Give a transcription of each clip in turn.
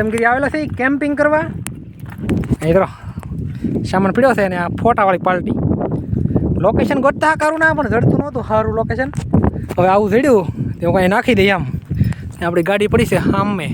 આદમગીરી આવેલા છે કેમ્પિંગ કરવા. અહીં તો સામાન પીડ્યો છે ને આ ફોટાવાળી પાર્ટી. લોકેશન ગોતતા કરું ના પણ જડતું નહોતું સારું લોકેશન. હવે આવું જડ્યું તો કાંઈ નાખી દઈએ આમ. આપણી ગાડી પડી છે સામે.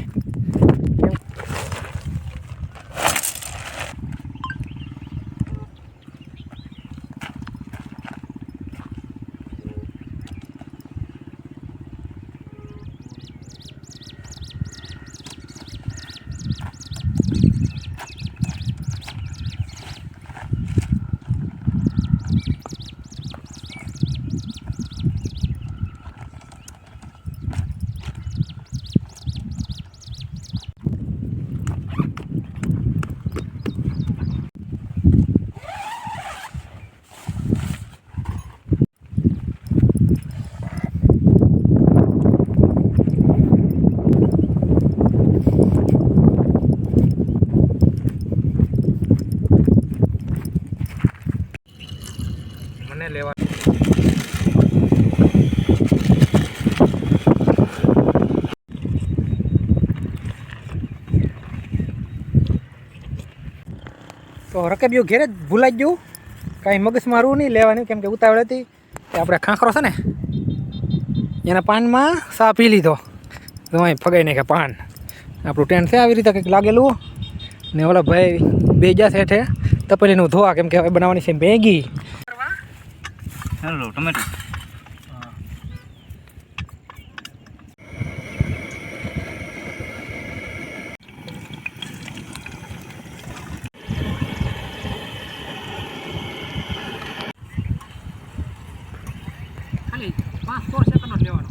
મને લેવા તો રકેબ્યું ઘેરે જ ભૂલાઈ ગયું. કાંઈ મગજ મારવું નહીં લેવાનું કેમ કે ઉતાવળ હતી. કે આપણે ખાંખરો છે ને એના પાનમાં સા પી લીધો તો અહીં ફગાઈ નાખ્યા પાન. આપણું ટેન્ટ છે આવી રીતે કંઈક લાગેલું ને ઓલા ભાઈ બે જશે હેઠે તપેલીનું ધોવા કેમ કે હવે બનાવવાની છે મેગી. હેલો ટમેટો ખાલી 5 સેકન્ડ જ લેવાનો.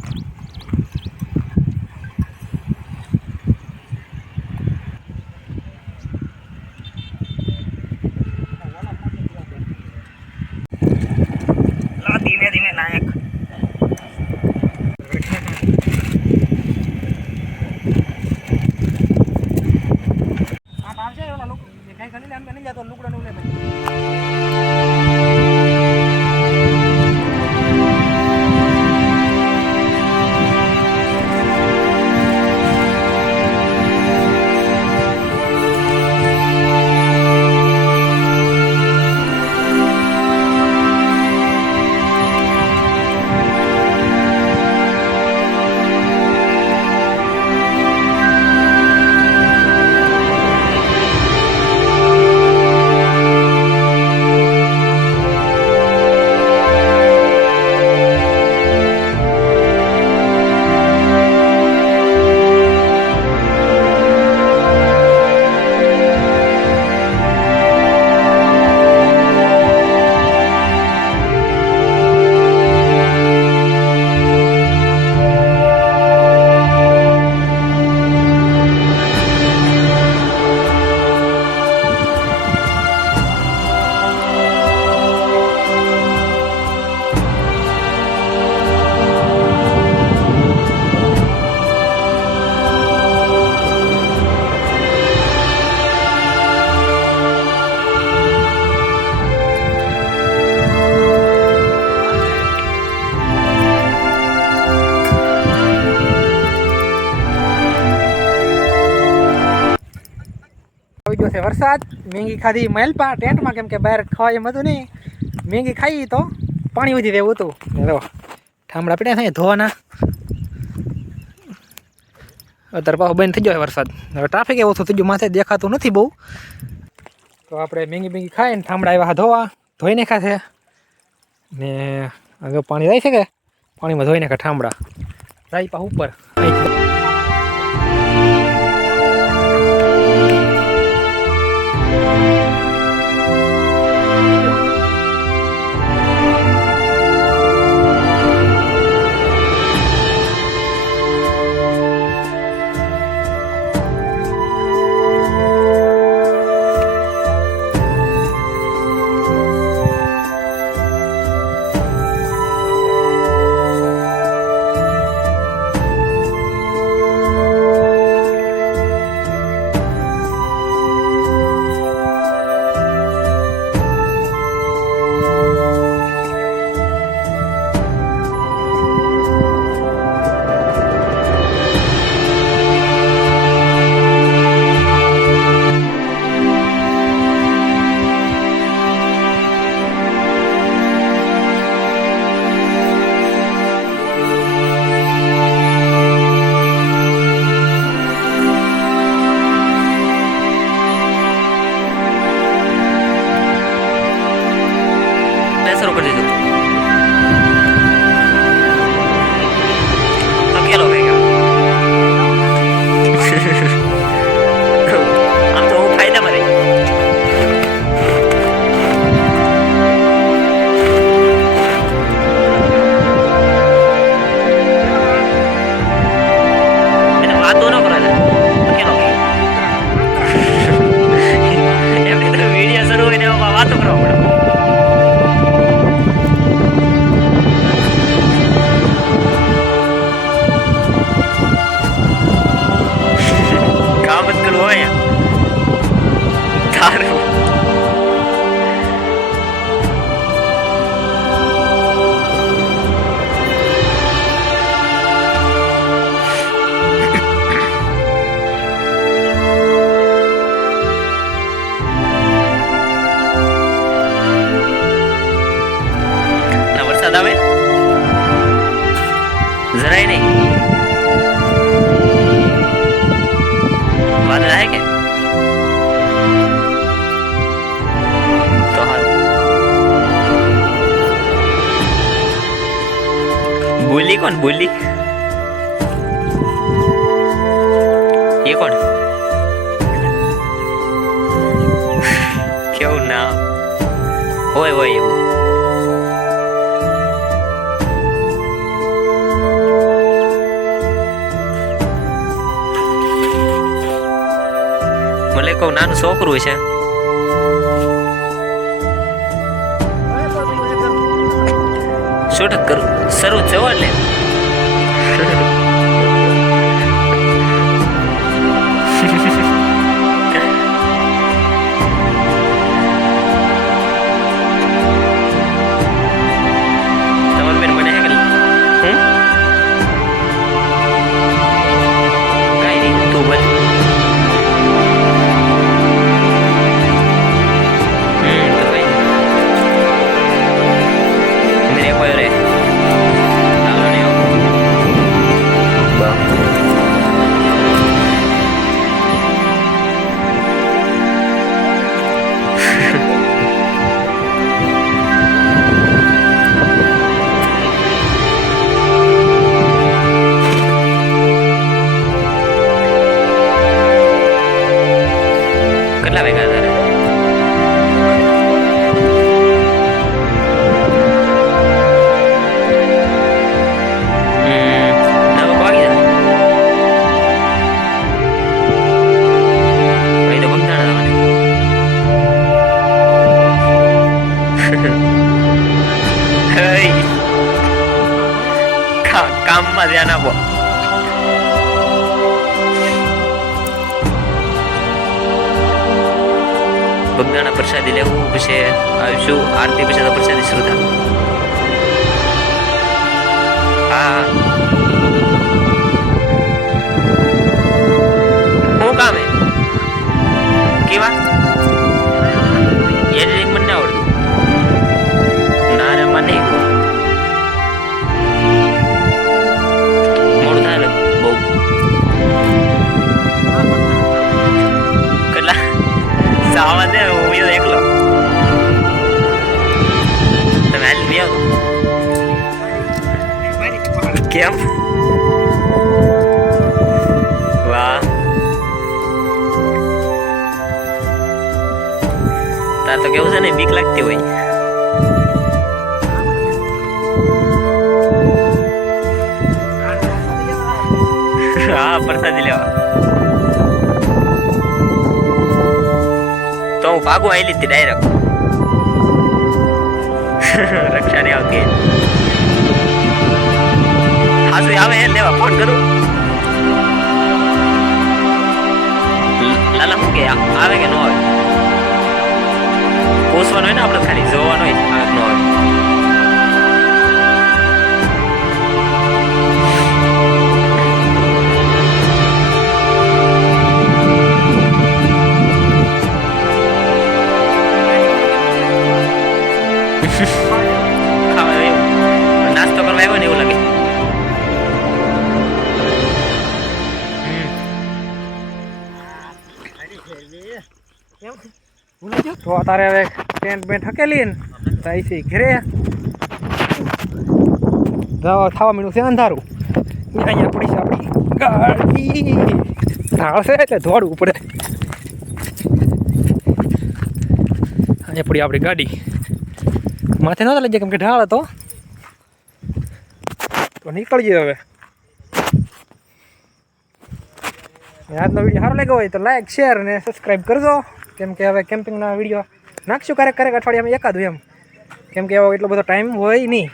ધીમે ધીમે નાયક આવશે ઓલા લોકો કઈ ખાલી આમ નહીં જતો લુકડા નું લે. આવી ગયો છે વરસાદ. મેંગી ખાધી મેલપા ટેન્ટમાં કેમ કે બહાર ખાવા એમ હતું નહીં. મેંગી ખાઈ તો પાણી વધી રહેવું હતું. ઠામડા પીડ્યા થાય ધોવાના. અત્યારે પાછો બંધ થઈ ગયો વરસાદ. હવે ટ્રાફિક એવો થઈ ગયું માથે દેખાતું નથી બહુ. તો આપણે મેંગી ખાઈને ઠામડા આવ્યા ધોવા ધોઈ નાખ્યા છે ને આગળ પાણી જાય છે કે પાણીમાં ધોઈ નાખ્યા ઠામડા જાય પા ઉપર. વાદળ આવે કે તો હારું. બોલી કોણ બોલી એ કોણ કેવું ના હોય હોય એવું મને કહું નાનું છોકરું છે શૂટ કરું શરૂ છે એટલે તમારું બેન મને હે કે કઈ નહીં તું બોલ કેટલા વાગ્યા તારે કામમાં ધ્યાન આપો બગદાણા પ્રસાદી લેવું પછી આવીશું આરતી પછી તો પ્રસાદી શરૂ થાય હા શું કામ હે કેવા એડિટિંગ મને ના આવડતું ના રે મને મોડું થાય ને બહુ કેટલા સાવા દે હું એકલો તમે હાલ બી આવો કેમ વાહ તાર તો કેવું છે ને બીક લાગતી હોય હા પ્રસાદી લેવા તો હું ભાગું આવી લીધી ડાયરેક્ટ રક્ષા નહીં આવતી હાસુ આવે એ લેવા ફોન કરું લાલા શું કે આવે કે ન આવે પૂછવાનું હોય ને આપણે ખાલી જોવાનું હોય આવે ન આવે ખાવા એવું નાસ્તો કરવા આવ્યો ને એવું લાગે તો અત્યારે હવે ટેન્ટ બેન્ટ હકેલી ને ત્યાંથી ઘરે થવા મીણું છે અંધારું અહીંયા પડી છે આપણી ગાડી ઢાળ છે એટલે દોડવું પડે અહીંયા પડી આપણી ગાડી માથે નહોતા લઈ જાય કેમ કે ઢાળ હતો તો નીકળીએ હવે આજનો વિડીયો સારો લાગ્યો હોય તો લાઈક શેર અને સબસ્ક્રાઈબ કરજો કેમ કે હવે કેમ્પિંગના વિડીયો નાખશું ક્યારેક અઠવાડિયામાં એકાદું એમ કેમ કે એવો એટલો બધો ટાઈમ હોય નહીં